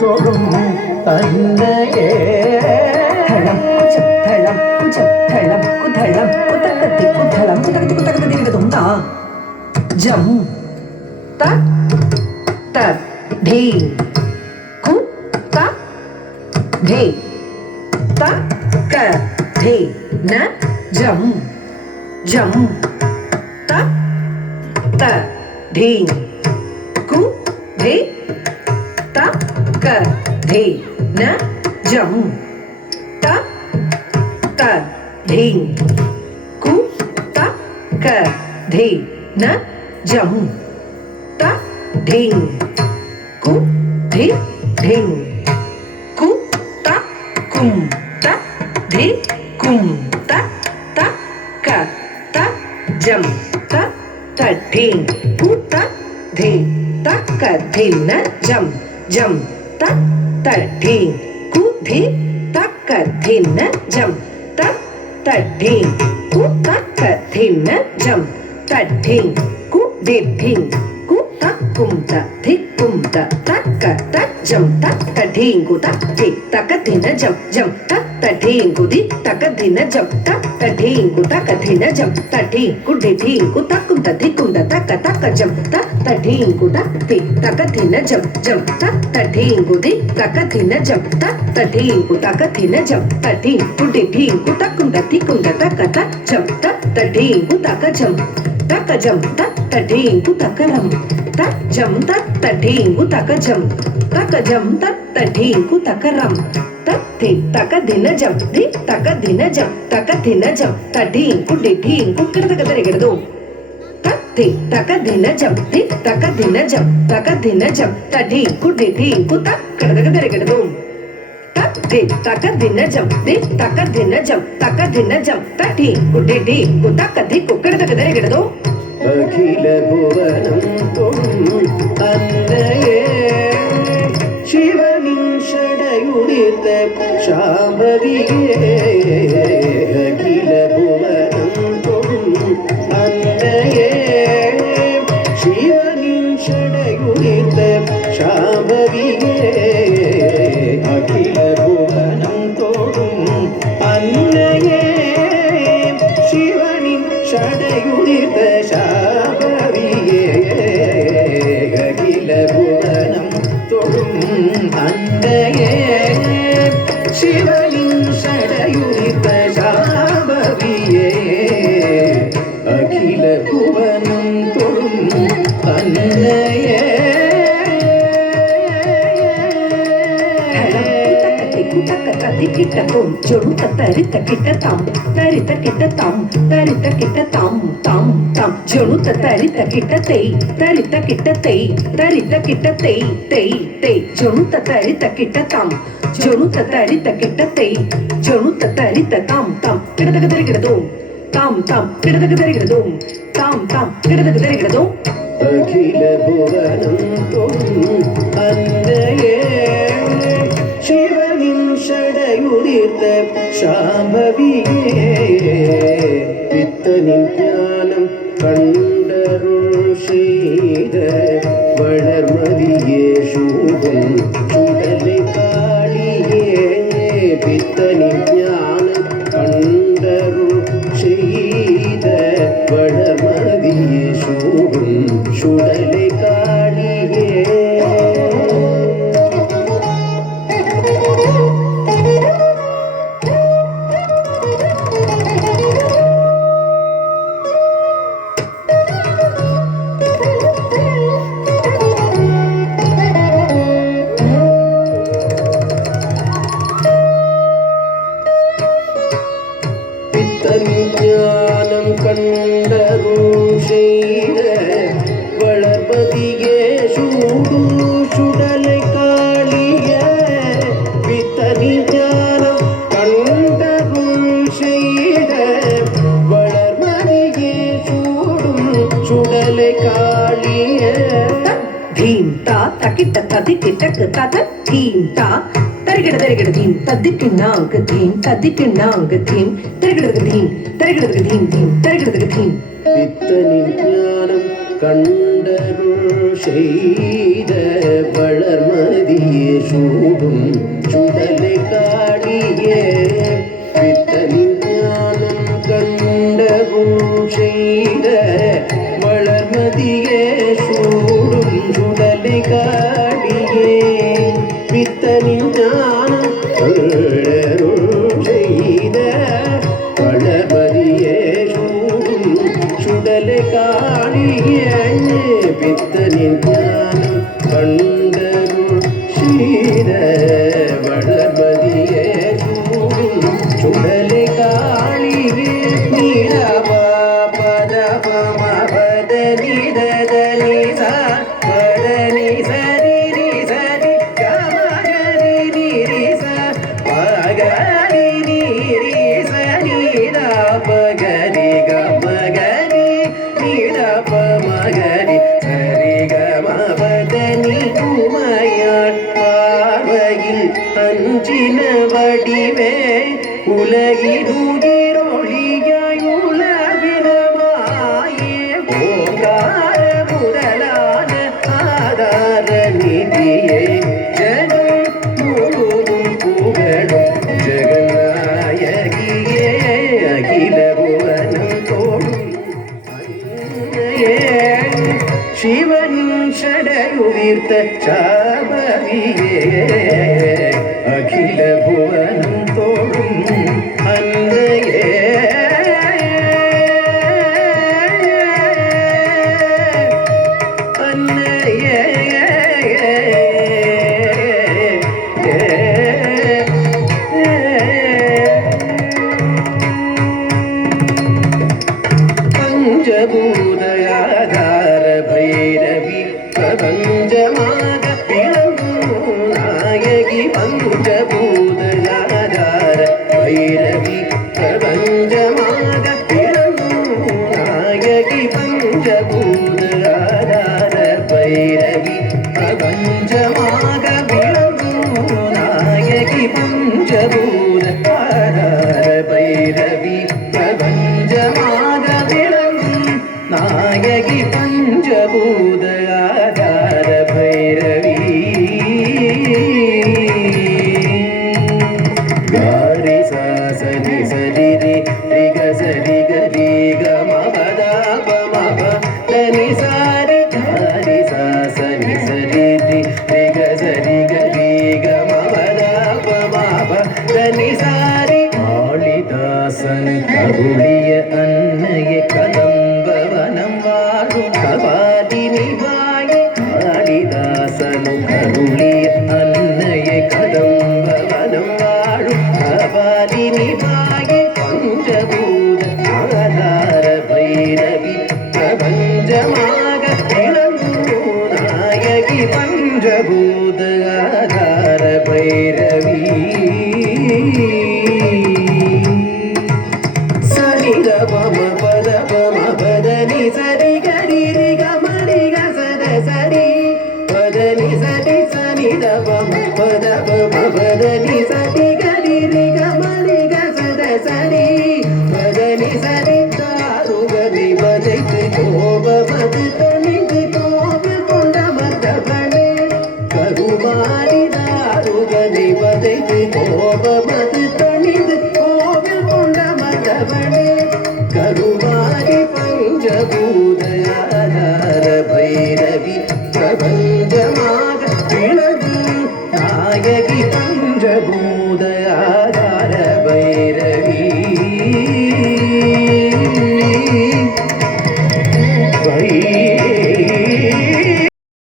தொழும் தன்னையே தளம் குச்சம் தளம் குதளம் குதக்கத்தி குதளம் குதக்கத்தி குதக்கத்தி திரிகதும் தா ஜம் த த தி கு த தி த க தி ந ஜம் ஜம் த த தி கு தி த க தி ந ஜம் த த தி கு த க தி ந ஜம் த தி கு தி தி கு த கும் த தி கும் த த க த ஜம் த த தி கு த தி த க தி ந ஜம் ஜம் த த தி கு தி த க தி ந ஜம் த த தி கு த க தி ந ஜம் த தி கு தி தி கு த கும் த தி கும் த த க த ஜம் த த தி கு த தி த க தி ந ஜம் ஜம் த த தி கு தி த க தி ந ஜம் த த தி கு த க தி ந ஜம் த தி கு தி தி கு த கும் த தி கும் த த க த க ஜம் த த தி கு த தி த க தி ந ஜம் ஜம் த த தி கு தி த க தி ந ஜம் த த தி கு த க தி ந ஜம் த தி கு தி தி கு த கும் த தி கும் த த க த ஜம் த த தி கு த க ஜம் த க ஜம் த த தி கு த க ரம் த ஜம் த த தி கு த க ஜம் த க ஜம் த த தி கு த க ரம் த தி த க தி ந ஜம் தி த க தி ந ஜம் த க தி ந ஜம் த தி கு ದಿ ದಿ ಕು ಕಿಡದ ಕದರಿ ಗಿಡದು ತ ತಿ ತ ಕ ದಿ ನ ಜಂ ದಿ ತ ಕ ದಿ ನ ಜಂ ತ ಕ ದಿ ನ ಜಂ ತ ದಿ ಕು ದಿ ದಿ ಕು ತ ಕಿಡದ ಕದರಿ ಗಿಡದು ತ ತಿ ತ ಕ ದಿ ನ ಜಂ ದಿ ತ ಕ ದಿ ನ ಜಂ ತ ಕ ದಿ ನ ಜಂ ತ ದಿ ಕು ದಿ ದಿ ಕು ತ ಕ ದಿ ಕು ಕಿಡದ ಕದರಿ ಗಿಡದು அகில புவனம் தொழும் தன்னையே சிவனின் ஷடையுதிர்த்த சாம்பவியே அகில புவனம் தொழும் தன்னையே சிவனின் ஷடையுதிர்த்த சாம்பவியே அகில புவனம் தொழும் அன்னையே சிவனின் ஷடையுதிர்த்த சாம்பவியே அகில புவனம் தொழும் அன்னையே சிவனின் ஷடையுதிர்த்த சாம்பவியே அகில புவனம் தொழும் அன்னையே கிட்டத்தும் ஜொடுத்த தரித்த கிட்டத்தாம் தரித்த கிட்டத்தாம் தரித்த கிட்டத்தாம் தாம் தாம் ஜொடுத்த தரித்த கிட்டத்தை தரித்த கிட்டத்தை தரித்த கிட்டத்தை தை தை ஜொடுத்த தரித்த கிட்டத்தாம் ஜொடுத்த தரித்த கிட்டத்தை ஜொடுத்த தரித்த தாம் தாம் கிடதக தருகிறதும் தாம் தாம் கிடதக தருகிறதும் தாம் தாம் கிடதக தருகிறதும் அகில புவனம் தொழும் அன்னையே சிவனின் ஷடையுதிர்த்த சாம்பவியே பித்தனின் ஞானம் கண்டருள் செய்த வளர்மதியே சூடும் சுடலை காளியே பித்தனின் ஞானம் கண்டருள் செய்த வளர்மதியே சூடும் சுடலை காளியே ஞானம் கண்டருள் செய்த வளர்பதியே சூடு சுடலை காளிய பித்தனி ஞானம் கண்டருள் செய்த வளர்பதியே சூடும் சுடலை காளிய தீம் தா தக்கிட்ட ததிக்கு டக்கு தத தீம் தா தரிகிட தரிகிட தீம் ததிக்கு நாங்கு தீம் ததிக்கு நாங்கு தீம் தரிகிடதுக்கு தீம் தரிகிடதுக்கு தீம் தீம் தரிகிடதுக்கு தீம் பித்தனின் ஞானம் கண்டருள் செய்த வளர்மதியே சூடும் சுடலை காடியே பித்தனின் ஞானம் கண்டரும் செய்த வளர்மதியே சூடும் சுடலை காடியே பித்தனின் ஞானம் கண்டரும் செய்த வளர்மதியே சூடும் சுடலை காடியே பித்தனின் ஞானம் கண்டரும் செய்த வளர்மதியே சூடும் சுடலை காளியே நீரவ பதப மபத நிதத நிசா பதனி சரி ரி சரி கமகரி நிரிச பகரி நிரி சனித பகரி கமகரி நித பமகரி சரி கமபதனி உமையாள் பார்வையில் அஞ்சின வடிவே உலகினுயிரொழியாய் உலவினமாயே ஓங்கார முதலான ஆதார நிதியை ஜனம் முழுதும் புகழும் ஜெகநாயகியே அகில புவனம் தோடும் அன்னையே சிவனின் ஷடயுதிர்த்த சாபவியே அகில புவனம் தோடும் அன்னையே அன்னையே பஞ்சபூதயாதார பைரவி பிரபஞ்சமாக விளங்கும் நாயகி பஞ்சபூதயாதார பைரவி பிரபஞ்சமாக விளங்கும் நாயகி பஞ்சபூதயாதார பைரவி பிரபஞ்சமாக விளங்கும் நாயகி பஞ்சபூதயாதார பைரவி பிரபஞ்சமாக விளங்கும் நாயகி பஞ்சபூதயாதார பைரவி காரி சாசனி சரி ரி ரிக சரி கரி கமபத பமப தனி சாரி காரி சாசனி சரி ரி ரிக சரி கரி கமபத பமப தனி சாரி காளிதாசன் கருளிய அன்னையே கதம்பவனம் வாழும் கபாலினி வாயே காளிதாசனு கருளிய அன்னையே கதம்பவனம் வாழும் கபாலினி வாயே பஞ்சபூத ஆதார பைரவி பிரபஞ்சமாக விளங்கும் நாயகி பஞ்சபூத ஆதார பைரவி சரித பம பத பம பதனி சரி கரி ரி கமரி கசத சரி பதனி சரி சனித பம பத பம பதனி சரி கரி ரி கமரி கசத சரி பதனி சரி தாருகதி வதைத்து கோபமது தனிந்து கோவில் கொண்ட மத்தபனே கருமாரி தாருகதி வதைத்து கோபமது தனிந்து கோவில் கொண்ட மத்தபனே கருமாரி பஞ்சபூதயாதார பைரவி பிரபஞ்சமாக விளங்கும் நாயகி பஞ்சபூதயாதார